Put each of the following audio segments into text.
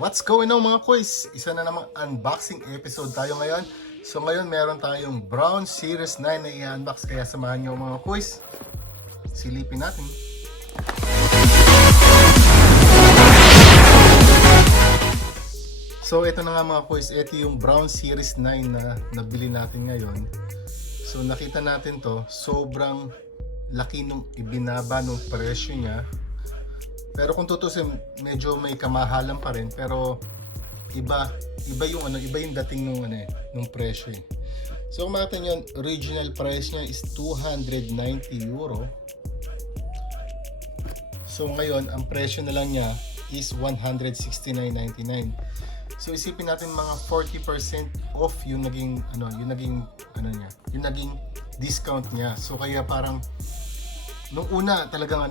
What's going on mga kuys? Isa na namang unboxing episode tayo ngayon. So ngayon meron tayong Braun Series 9 na i-unbox, kaya samahan nyo mga kuys. Silipin natin. So ito na nga mga kuys, ito yung Braun Series 9 na nabili natin ngayon. So nakita natin to, sobrang laki nung ibinaba nung presyo niya. Pero kung tutusin, medyo may kamahalan pa rin, pero iba yung dating nung presyo eh. So kung makita nyo, original price niya is 290 euro. So ngayon, ang presyo na lang niya is 169.99. So isipin natin mga 40% off yung naging discount niya. So kaya parang nung una talagang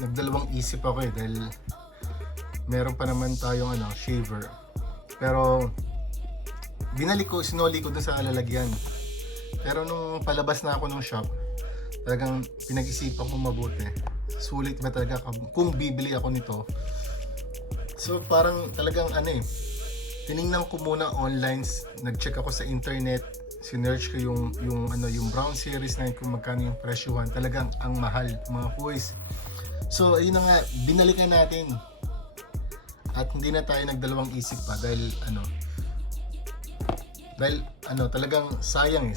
nagdalawang isip ako dahil meron pa naman tayong shaver. Pero sinoli ko dun sa lalagyan. Pero nung palabas na ako ng shop, talagang pinag-isipan ko mabuti. Sulit ba talaga kung bibili ako nito? So parang talagang tiningnan ko muna online, nag-check ako sa internet, sinearch ko yung Braun Series 9 kung magkano yung presyuhan. Talagang ang mahal mga kuys. So ayun na nga, binalikan natin. At hindi na tayo nagdalawang isip pa dahil talagang sayang.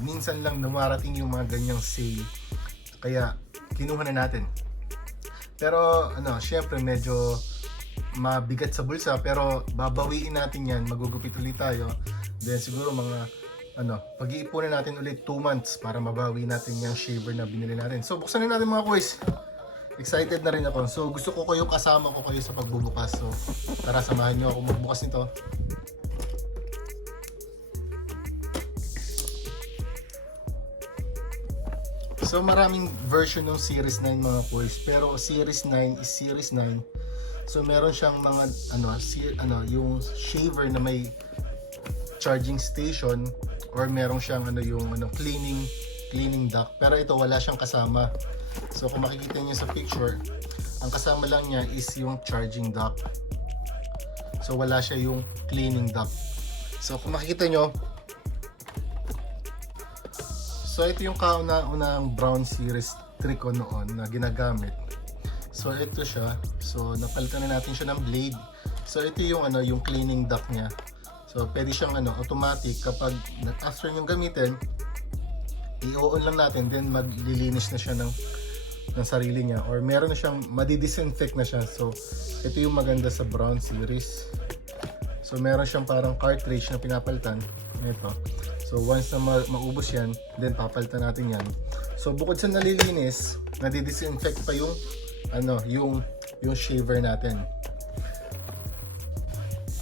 Minsan lang namarating yung mga ganyang sale. Kaya kinuha na natin. Pero syempre medyo mabigat sa bulsa, pero babawiin natin yan, magugupit ulit tayo. Then siguro mga pag-iipunan natin ulit 2 months para mabawi natin yung shaver na binili natin. So buksan na natin mga kuys. Excited na rin ako. So gusto ko kasama ko kayo sa pagbubukas. So tara, samahan nyo ako magbukas nito. So maraming version ng Series 9 mga kuys, pero Series 9 is Series 9. So meron siyang mga yung shaver na may charging station, or meron siyang cleaning dock. Pero ito wala siyang kasama. So kung makikita niyo sa picture, ang kasama lang niya is yung charging dock. So wala siya yung cleaning dock. So kung makikita niyo, so ito yung kauna-unang Braun Series 3 ko noon na ginagamit. So ito siya. So napalitan na natin siya ng blade. So ito yung yung cleaning dock niya. So pwede siyang automatic, kapag after yung gamitin, i-on lang natin, then maglilinis na siya ng sarili niya, or meron na siyang madi-disinfect na siya. So ito yung maganda sa Braun Series. So meron siyang parang cartridge na pinapalitan ito. So once na maubos yan, then papalitan natin yan. So bukod sa nalilinis, nadi-disinfect pa yung yung shaver natin.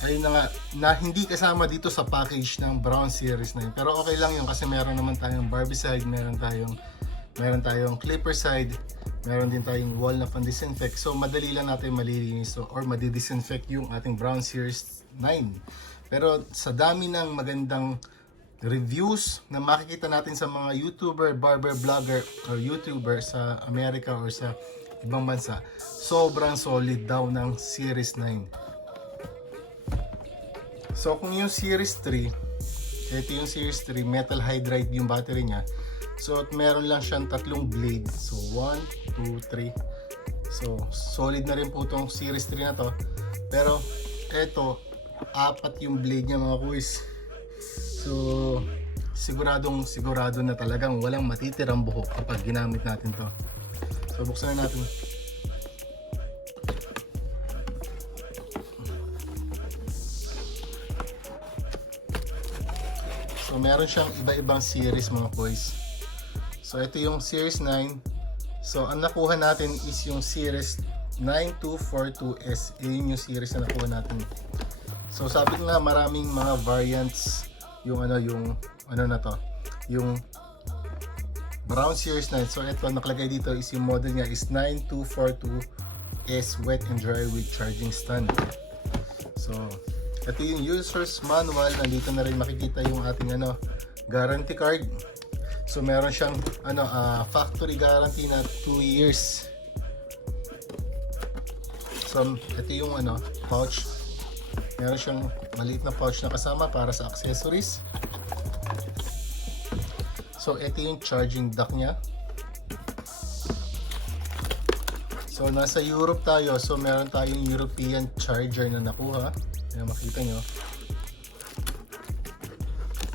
Ayun na nga, na hindi kasama dito sa package ng Braun Series 9. Pero okay lang yun kasi meron naman tayong barbicide, meron tayong clipper side, meron din tayong wall na pan-disinfect. So madali lang natin malilinis or madi-disinfect yung ating Braun Series 9. Pero sa dami ng magandang reviews na makikita natin sa mga YouTuber, barber, vlogger, or YouTuber sa Amerika or sa ibang bansa, sobrang solid daw ng Series 9. So kung yung Series 3, ito yung Series 3, metal hydride yung battery niya. So meron lang siyang 3 blade. So 1, 2, 3. So solid na rin po itong Series 3 na to. Pero ito, 4 yung blade niya mga kuys. So sigurado na talagang walang matitirang buhok kapag ginamit natin to. So buksan na natin. So meron siyang iba-ibang series mga boys. So ito yung Series 9. So ang nakuha natin is yung Series 9242S. Yun yung series na nakuha natin. So sabi ko nga, maraming mga variants yung yung Braun Series 9. So ito nakalagay dito is yung model niya is 9242S wet and dry with charging stand. So ito yung user's manual. Nandito na rin makikita yung ating guarantee card. So meron siyang factory guarantee na 2 years. So ito yung pouch. Meron siyang maliit na pouch na kasama para sa accessories. So ito yung charging dock niya. So nasa Europe tayo, so meron tayong European charger na nakuha. Ayan, makita nyo.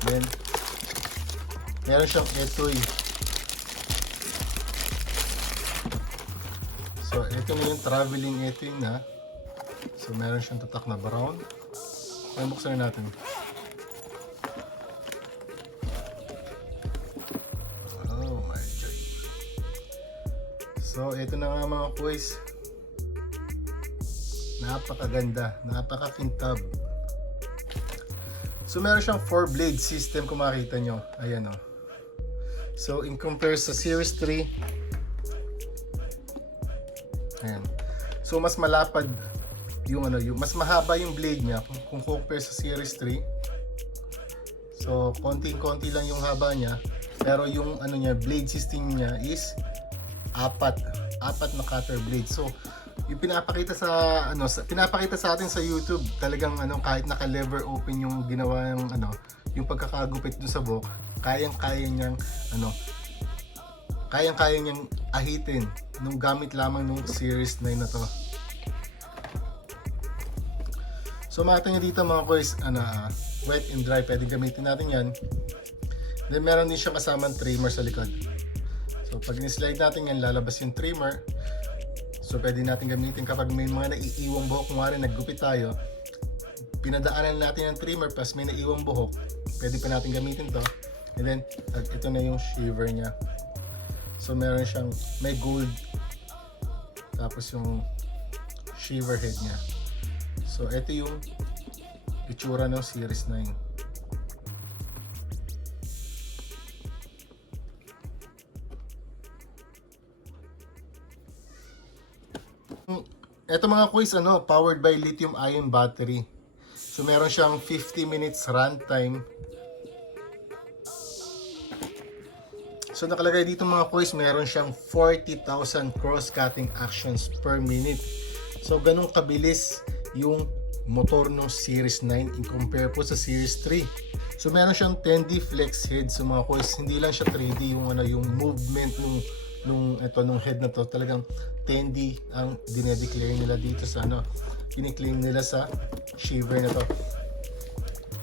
Then meron siyang etoy. So ito na yung traveling etoy na. So meron siyang tatak na Braun. So buksan na natin. Oh my God. So ito na nga mga boys. Napakaganda, napakakintab. So meron siyang 4 blade system kung makita nyo. Ayan o. So in compare sa Series 3, ayan. So mas malapad yung yung mas mahaba yung blade niya kung compare sa Series 3. So konting-konti lang yung haba niya, pero yung niya, blade system niya is apat na cutter blade. So yung pinapakita sa pinapakita sa atin sa YouTube, talagang kahit naka-lever open yung ginawa yung yung pagkakagupit dun sa buhok, kayang-kaya niyang kayang-kaya niyang ahitin nung gamit lamang nung Series 9 na to. So makita niyo dito mga boys, wet and dry, pwedeng gamitin natin yan. Then meron din siya kasamang trimmer sa likod. So pag in-slide natin yan, lalabas yung trimmer. So pwede natin gamitin kapag may mga naiiwang buhok. Kung wari naggupit tayo, pinadaanan natin yung trimmer plus may naiiwang buhok, pwede pa natin gamitin to. And then ito na yung shaver niya. So meron siyang may gold, tapos yung shaver head niya. So ito yung itsura ng Series 9. Ito mga quiz, powered by lithium-ion battery. So meron siyang 50 minutes runtime. So nakalagay dito mga quiz, meron siyang 40,000 cross-cutting actions per minute. So ganun kabilis yung motor ng Series 9 in compare po sa Series 3. So meron siyang 10D flex head. So mga quiz, hindi lang siya 3D yung yung movement nung head na to, talagang 10D ang dinedeclare nila dito sa kini-claim nila sa shaver na to.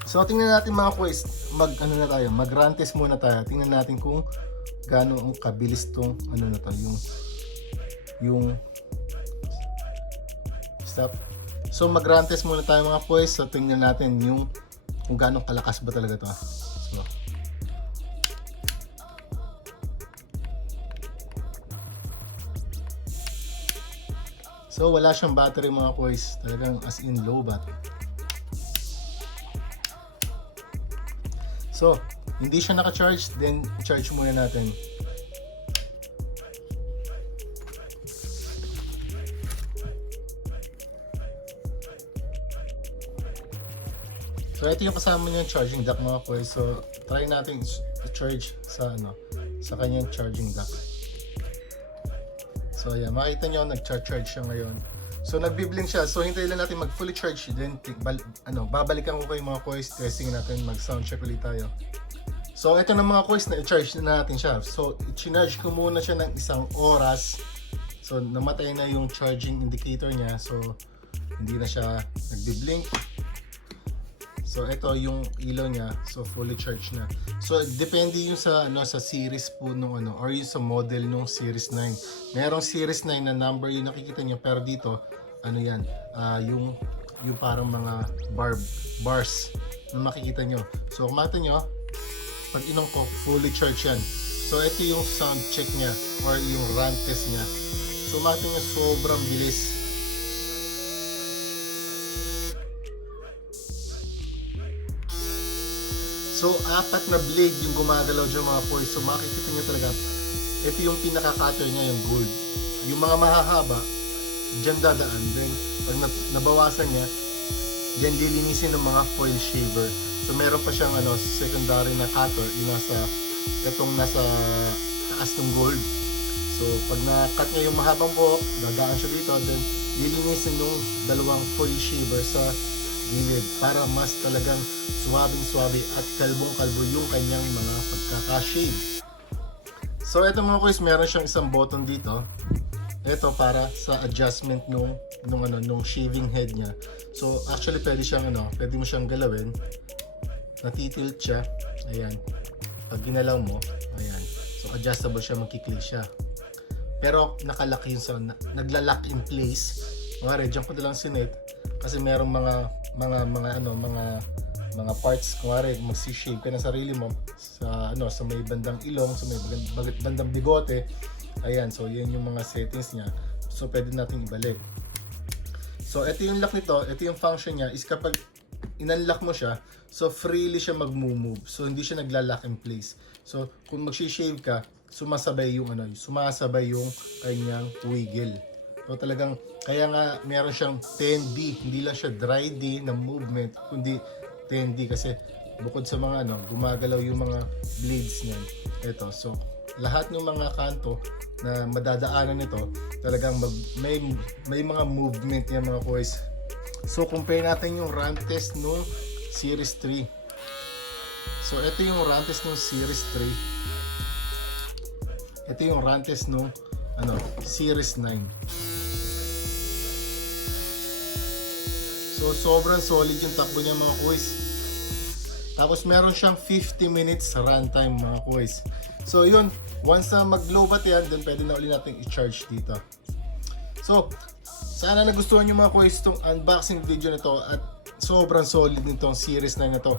So tingnan natin mga quiz, mag-run test muna tayo. Tingnan natin kung gaano ang kabilis tong yung stop. So mag-run test muna tayo mga quiz. So tingnan natin kung gaano kalakas ba talaga to. So wala siyang battery mga boys, talagang as in low bat. So hindi siya naka-charge, then charge muna natin. So ito yung kasama niya yung charging dock mga boys. So try natin i-charge sa sa kanyang charging dock. So ayan, makita nyo, nag-charge siya ngayon. So nagbi-blink siya. So hintayin lang natin mag-fully charge. Then babalikan ko kayo mga coils. Testing natin, mag-sound check ulit tayo. So ito na mga coils, na-charge na natin siya. So i-charge ko muna siya ng 1 oras. So namatay na yung charging indicator niya. So hindi na siya nagbi-blink. So ito yung ilaw niya, so fully charged na. So depende yung sa sa series po nung or yung sa model nung Series 9. Merong Series 9 na number yung nakikita niyo, pero dito yan, yung parang mga bars na makikita niyo. So kung makita niyo, pag inong ko, fully charged yan. So ito yung sound check niya or yung run test niya. So makita niyo, sobrang bilis. So 4 na blade yung gumagalaw dyan mga boys. So makikita nyo talaga, ito yung pinaka-cutter niya, yung gold. Yung mga mahahaba, dyan dadaan. Then pag nabawasan niya, dyan lilinisin ng mga foil shaver. So meron pa siyang secondary na cutter, yung nasa taas ng gold. So pag na-cut niya yung mahabang buhok, dadaan siya dito. Then lilinisin yung dalawang foil shaver sa gilid para mas talagang suwabing-suwabe at kalbong-kalbo yung kanyang mga pagkaka-shave. So ito mga kuys, meron siyang isang button dito. Ito para sa adjustment nung shaving head niya. So actually pwede mo siyang galawin. Natitilt siya. Ayan. Pag ginalaw mo, ayan. So adjustable siya, magkiklik siya. Pero nakalock yun sa nagla-lock in place. Mga dyan ko na lang sinet kasi merong mga parts, kunwari magsi-shave ka na sarili mo sa may bandang ilong, sa may bandang bigote. Ayan, so yan yung mga settings niya. So pwede natin ibalik. So ito yung lock nito, ito yung function niya is kapag in-unlock mo siya, so freely siya mag-move. So hindi siya nagla-lock in place. So kung magsi-shave ka, sumasabay yung kanyang wiggle. So talagang kaya nga meron siyang 10D, hindi lang siya dry D na movement, kundi 10D kasi bukod sa mga gumagalaw yung mga blades niyan. Ito, so lahat ng mga kanto na madadaanan nito, talagang may mga movement niya mga boys. So compare natin yung run test no Series 3. So ito yung run test ng Series 3. Ito yung run test nung Series 9. So sobrang solid yung takbo niya mga kuys. Tapos meron siyang 50 minutes runtime mga kuys. So yun, once na mag-low bat yan, then pwede na ulit natin i-charge dito. So sana nagustuhan nyo mga kuys itong unboxing video na to at sobrang solid nitong Series 9 na to.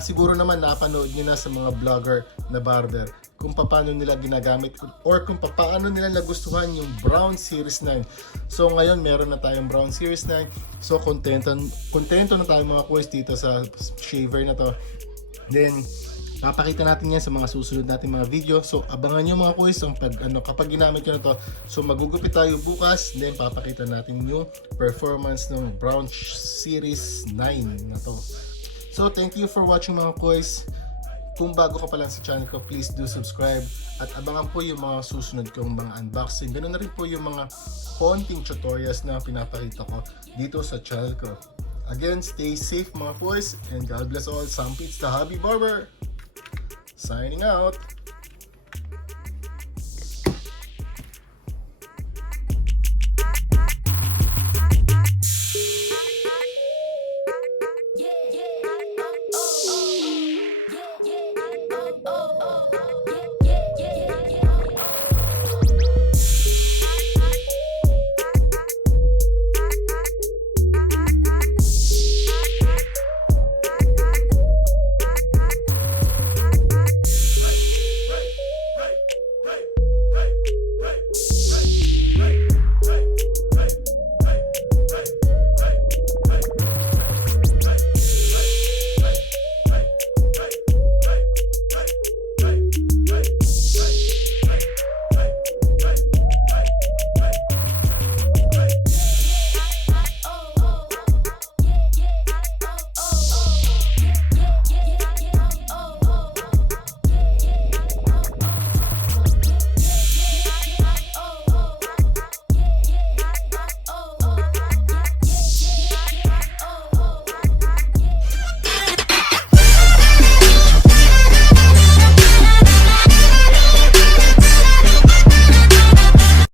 Siguro naman napanood nyo na sa mga vlogger na barber kung paano nila ginagamit or kung paano nila nagustuhan yung Braun Series 9. So ngayon meron na tayong Braun Series 9. So kontento na tayo mga kuys dito sa shaver na to. Then papakita natin yan sa mga susunod nating mga video. So abangan nyo mga kuys kapag ginamit nyo na to. So magugupit tayo bukas, then papakita natin yung performance ng Braun Series 9 na to. So thank you for watching mga kuys. Kung bago ka pa lang sa channel ko, please do subscribe at abangan po yung mga susunod kong mga unboxing. Ganun na rin po yung mga konting tutorials na pinapakita ko dito sa channel ko. Again, stay safe mga boys and God bless all. Sampitz the Hobby Barber signing out.